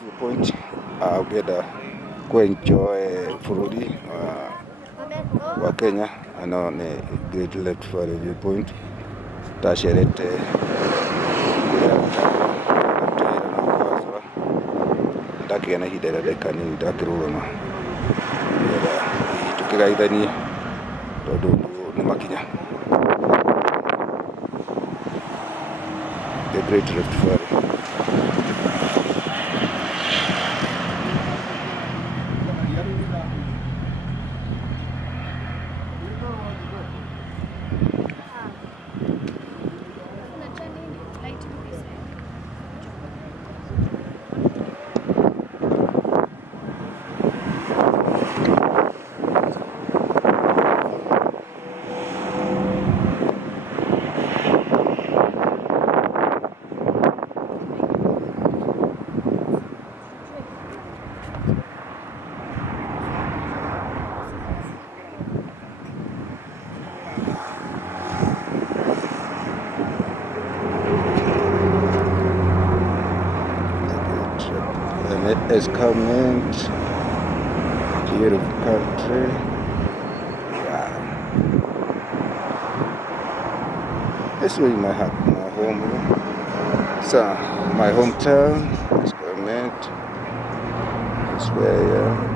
viewpoint ũngĩenda kũ-enjoy bũrũri wa Kenya. Ĩno nĩ Great Rift Valley viewpoint. Tacerete kũrĩa ndakĩgĩa na ihinda rĩa ndagĩka nini ndakĩrũgama nĩgetha tũkĩgeithanie tondũ nĩ makinya. The Great Rift Valley. Escarpment, beautiful country. Wow. It's really my home. So my hometown, Escarpment. It's where